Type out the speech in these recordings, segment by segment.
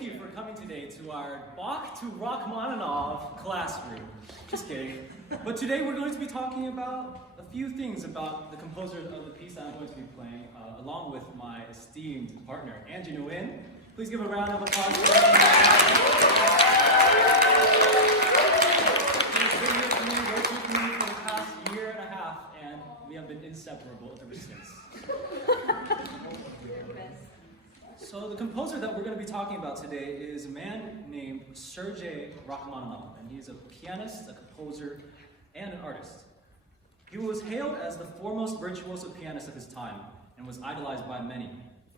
thank you for coming today to our Bach to Rachmaninoff classroom. Just kidding. But today we're going to be talking about a few things about the composer of the piece that I'm going to be playing, along with my esteemed partner, Angie Nguyen. Please give a round of applause for She's been with me, working with me for the past year and a half, and we have been inseparable ever since. So the composer that we're going to be talking about today is a man named Sergei Rachmaninoff, and he's a pianist, a composer, and an artist. He was hailed as the foremost virtuoso pianist of his time and was idolized by many,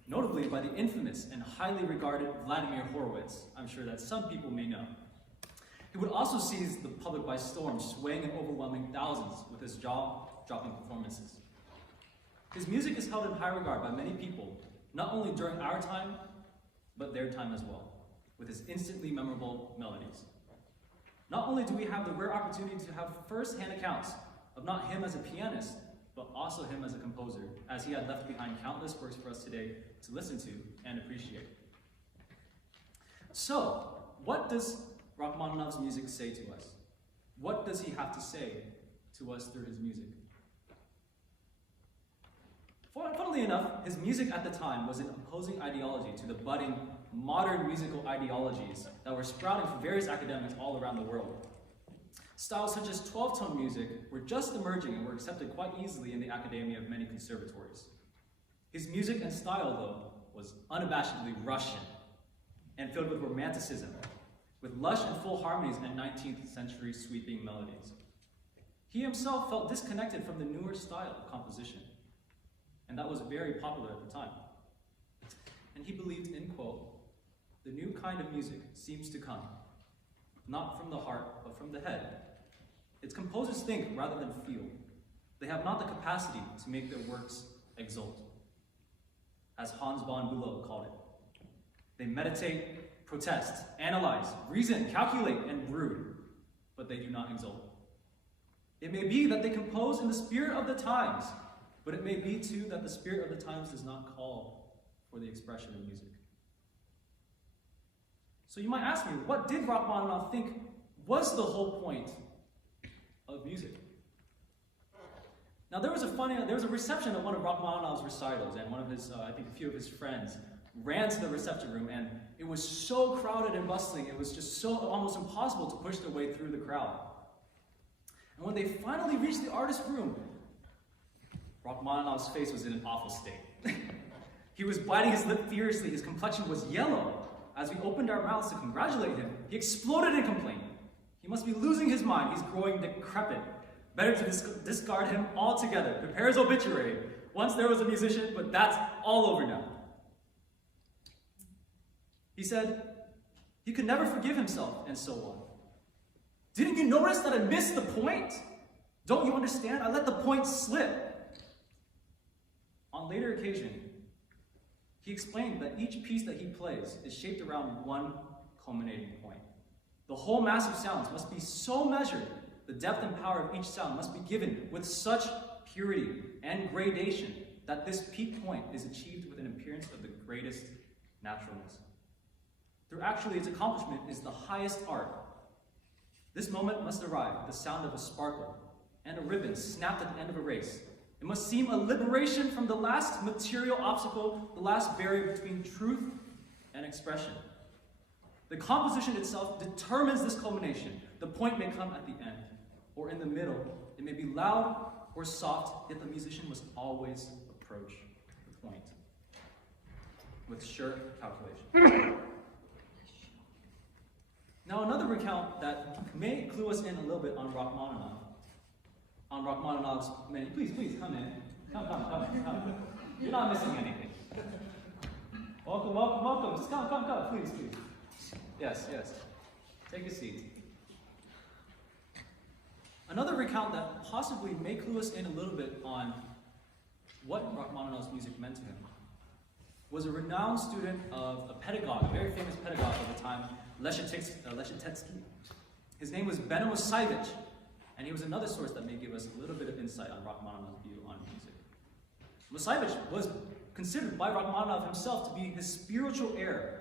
notably by the infamous and highly regarded Vladimir Horowitz. I'm sure that some people may know. He would also seize the public by storm, swaying and overwhelming thousands with his jaw-dropping performances. His music is held in high regard by many people, not only during our time, but their time as well, with his instantly memorable melodies. Not only do we have the rare opportunity to have first-hand accounts of not him as a pianist, but also him as a composer, as he had left behind countless works for us today to listen to and appreciate. So, what does Rachmaninoff's music say to us? What does he have to say to us through his music? Funnily enough, his music at the time was an opposing ideology to the budding modern musical ideologies that were sprouting from various academics all around the world. Styles such as 12-tone music were just emerging and were accepted quite easily in the academia of many conservatories. His music and style, though, was unabashedly Russian and filled with romanticism, with lush and full harmonies and 19th century sweeping melodies. He himself felt disconnected from the newer style of composition, and that was very popular at the time. And he believed in, quote, "The new kind of music seems to come, not from the heart, but from the head. Its composers think rather than feel. They have not the capacity to make their works exult," as Hans von Bülow called it. They meditate, protest, analyze, reason, calculate, and brood, but they do not exult. It may be that they compose in the spirit of the times, but it may be, too, that the spirit of the times does not call for the expression of music. So you might ask me, what did Rachmaninoff think was the whole point of music? Now there was a reception at one of Rachmaninoff's recitals, and one of his, I think a few of his friends ran to the reception room, and it was so crowded and bustling, it was just so almost impossible to push their way through the crowd. And when they finally reached the artist's room, Rachmaninoff's face was in an awful state. He was biting his lip furiously, his complexion was yellow. As we opened our mouths to congratulate him, he exploded in complaint. He must be losing his mind, he's growing decrepit. Better to discard him altogether, prepare his obituary. Once there was a musician, but that's all over now. He said he could never forgive himself, and so on. Didn't you notice that I missed the point? Don't you understand? I let the point slip. On later occasion, he explained that each piece that he plays is shaped around one culminating point. The whole mass of sounds must be so measured, the depth and power of each sound must be given with such purity and gradation that this peak point is achieved with an appearance of the greatest naturalness. Through actually its accomplishment is the highest art. This moment must arrive with the sound of a sparkle and a ribbon snapped at the end of a race. It must seem a liberation from the last material obstacle, the last barrier between truth and expression. The composition itself determines this culmination. The point may come at the end, or in the middle. It may be loud or soft, yet the musician must always approach the point with sure calculation. Now, another recount that may clue us in a little bit on Rachmaninoff's many. Please, come in. Come. You're not missing anything. Welcome. Just come, please. Yes. Take a seat. Another recount that possibly may clue us in a little bit on what Rachmaninoff's music meant to him was a renowned student of a pedagogue, a very famous pedagogue of the time, Leschetizky. His name was Beno Mosaievich, and he was another source that may give us a little bit of insight on Rachmaninoff's view on music. Mosaievich was considered by Rachmaninoff himself to be his spiritual heir,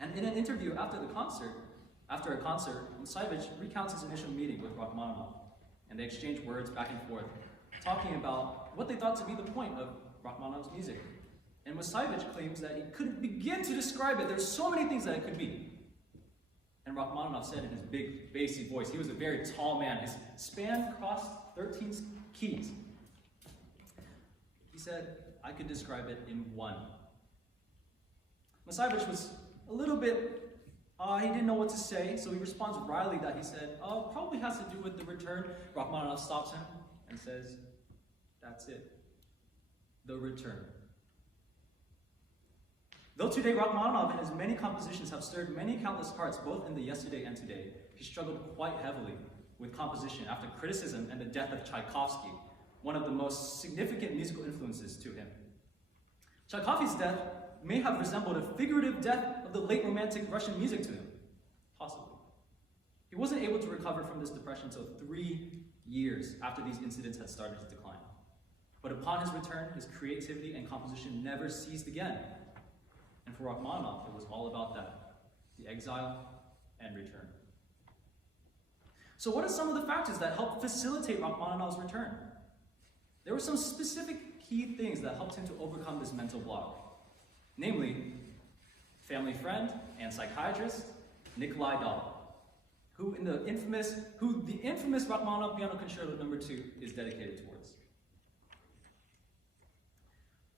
And in an interview after a concert, Musevich recounts his initial meeting with Rachmaninoff, and they exchange words back and forth, talking about what they thought to be the point of Rachmaninoff's music. And Musevich claims that he couldn't begin to describe it. There's so many things that it could be. And Rachmaninoff said in his big, bassy voice, he was a very tall man. His span crossed 13 keys. He said, I could describe it in one. Musevich was a little bit, he didn't know what to say, so he responds wryly that he said, probably has to do with the return. Rachmaninoff stops him and says, that's it, the return. Though today Rachmaninoff and his many compositions have stirred many countless hearts, both in the yesterday and today, he struggled quite heavily with composition after criticism and the death of Tchaikovsky, one of the most significant musical influences to him. Tchaikovsky's death may have resembled a figurative death of the late Romantic Russian music to him, possibly. He wasn't able to recover from this depression until 3 years after these incidents had started to decline. But upon his return, his creativity and composition never ceased again. And for Rachmaninoff, it was all about that, the exile and return. So what are some of the factors that helped facilitate Rachmaninoff's return? There were some specific key things that helped him to overcome this mental block. Namely, family friend and psychiatrist Nikolai Dahl, who the infamous Rachmaninoff Piano Concerto No. 2 is dedicated towards.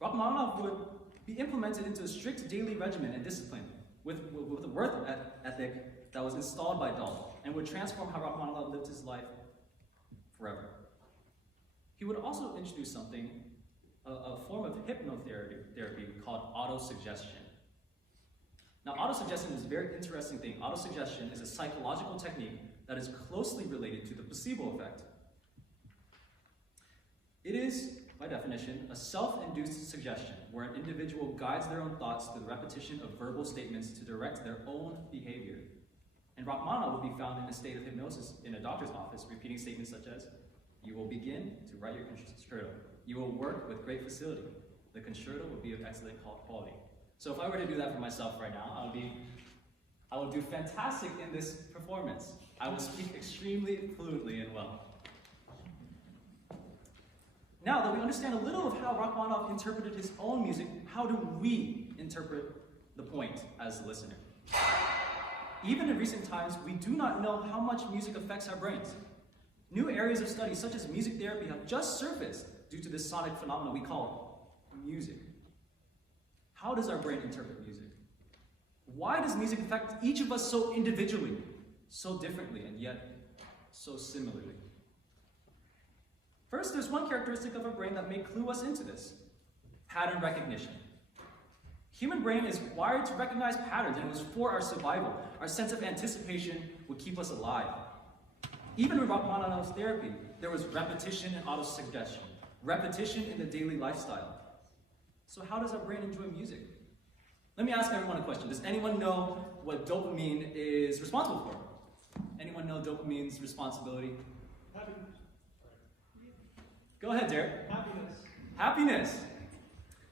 Rachmaninoff would be implemented into a strict daily regimen and discipline with a work ethic that was installed by Dahl and would transform how Rachmaninoff lived his life forever. He would also introduce something, a form of hypnotherapy called autosuggestion. Now, autosuggestion is a very interesting thing. Autosuggestion is a psychological technique that is closely related to the placebo effect. It is, by definition, a self-induced suggestion where an individual guides their own thoughts through the repetition of verbal statements to direct their own behavior. And Rachmaninoff would be found in a state of hypnosis in a doctor's office, repeating statements such as, "You will begin to write your concerto. You will work with great facility. The concerto will be of excellent quality." So if I were to do that for myself right now, I would do fantastic in this performance. I will speak extremely fluently and well. Now that we understand a little of how Rachmaninoff interpreted his own music, how do we interpret the point as the listener? Even in recent times, we do not know how much music affects our brains. New areas of study, such as music therapy, have just surfaced due to this sonic phenomenon we call music. How does our brain interpret music? Why does music affect each of us so individually, so differently, and yet so similarly? First, there's one characteristic of our brain that may clue us into this: pattern recognition. Human brain is wired to recognize patterns, and it was for our survival. Our sense of anticipation would keep us alive. Even in Rachmaninoff's therapy, there was repetition and autosuggestion, repetition in the daily lifestyle. So how does our brain enjoy music? Let me ask everyone a question. Does anyone know what dopamine is responsible for? Anyone know dopamine's responsibility? Happiness. Go ahead, Derek. Happiness. Happiness.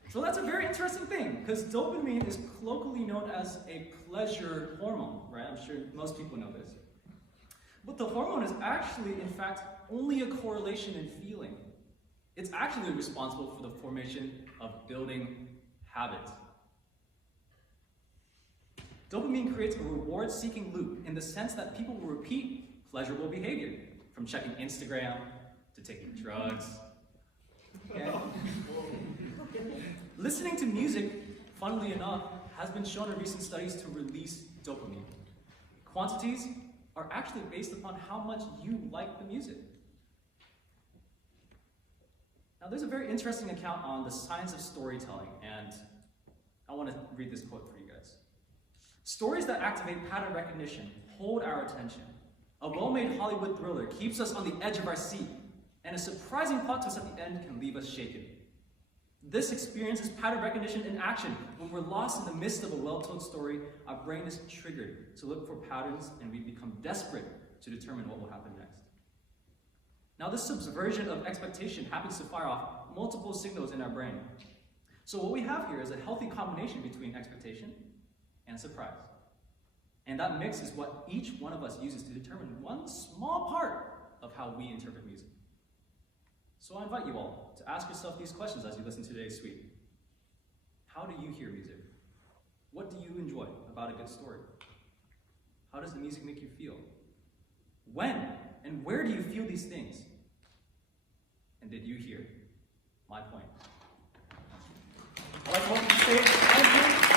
So that's a very interesting thing, because dopamine is colloquially known as a pleasure hormone, right? I'm sure most people know this. But the hormone is actually, in fact, only a correlation in feeling. It's actually responsible for the formation of building habits. Dopamine creates a reward-seeking loop in the sense that people will repeat pleasurable behavior, from checking Instagram to taking drugs. Okay? Listening to music, funnily enough, has been shown in recent studies to release dopamine. Quantities are actually based upon how much you like the music. Now, there's a very interesting account on the science of storytelling, and I want to read this quote for you guys. "Stories that activate pattern recognition hold our attention. A well-made Hollywood thriller keeps us on the edge of our seat, and a surprising plot twist at the end can leave us shaken. This experience is pattern recognition in action. When we're lost in the midst of a well-told story, our brain is triggered to look for patterns, and we become desperate to determine what will happen next." Now, this subversion of expectation happens to fire off multiple signals in our brain. So what we have here is a healthy combination between expectation and surprise. And that mix is what each one of us uses to determine one small part of how we interpret music. So I invite you all to ask yourself these questions as you listen to today's suite. How do you hear music? What do you enjoy about a good story? How does the music make you feel? When and where do you feel these things? And did you hear my point? I'd like to welcome to the stage,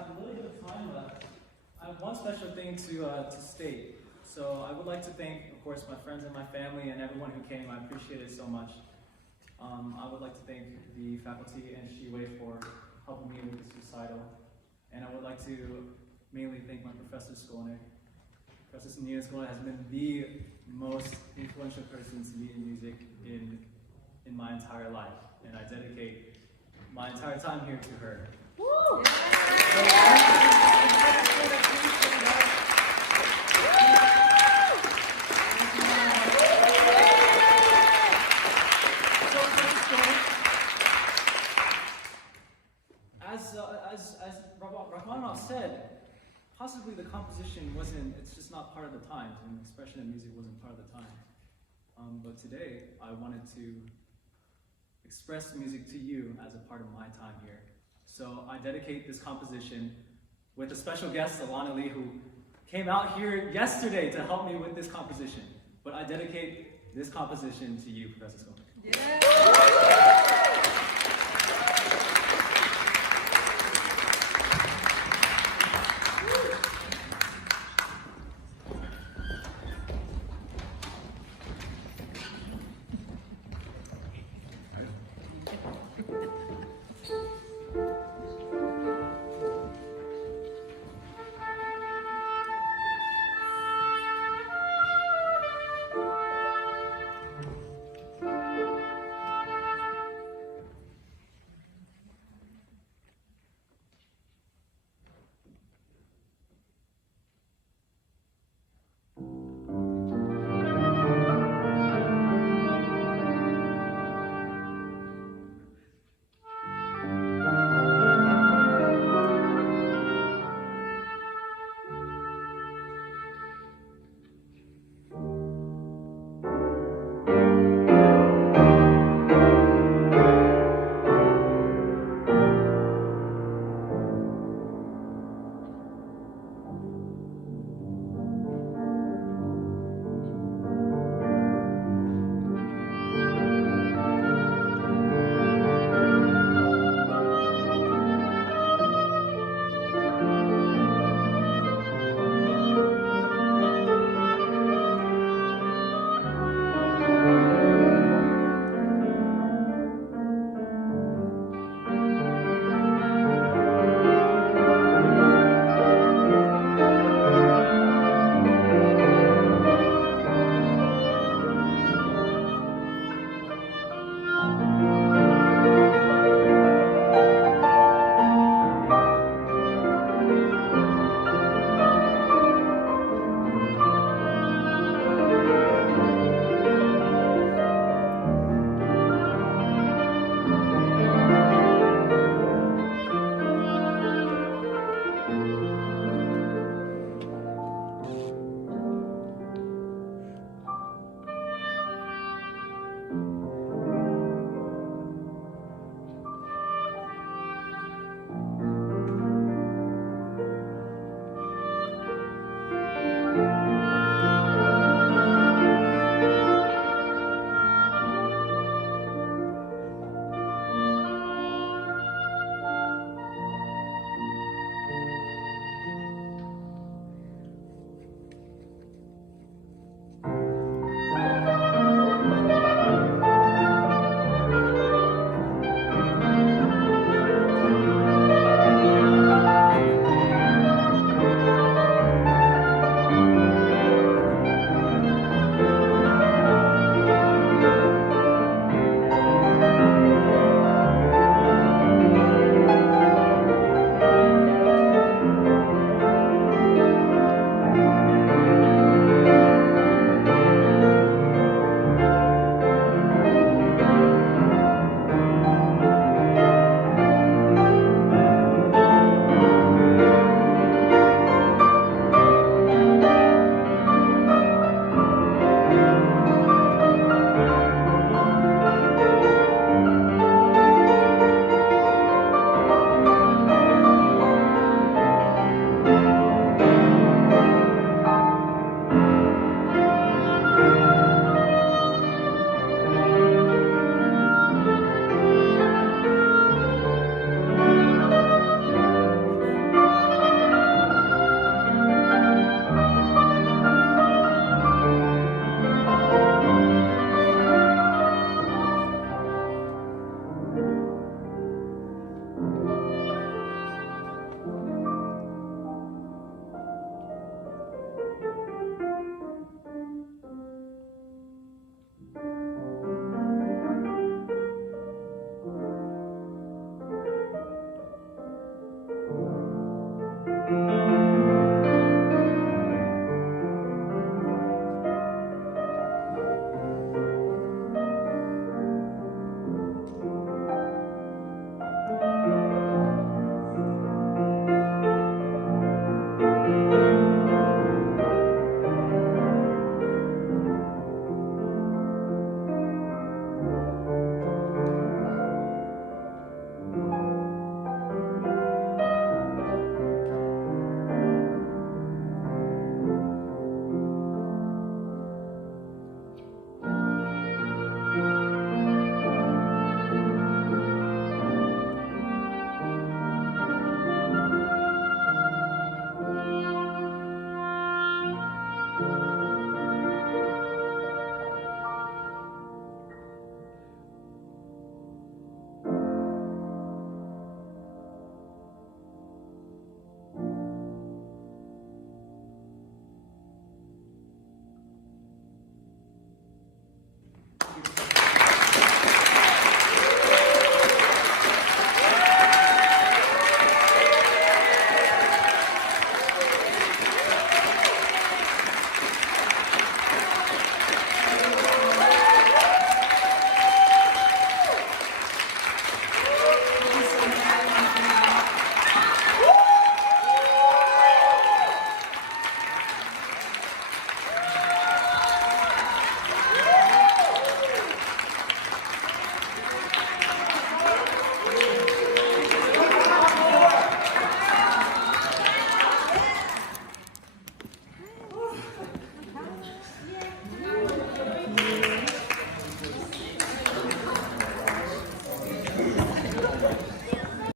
have a little bit of time left, I have one special thing to state. So I would like to thank, of course, my friends and my family and everyone who came. I appreciate it so much. I would like to thank the faculty and Shiwei for helping me with this recital. And I would like to mainly thank my Professor Skolnick. Professor Nina Skolnick has been the most influential person to me in music in my entire life. And I dedicate my entire time here to her. Woo! As Rachmaninoff said, possibly the composition it's just not part of the times, and the expression of music wasn't part of the time. But today, I wanted to express music to you as a part of my time here. So I dedicate this composition with a special guest, Alana Lee, who came out here yesterday to help me with this composition. But I dedicate this composition to you, Professor Skolnick. Yeah.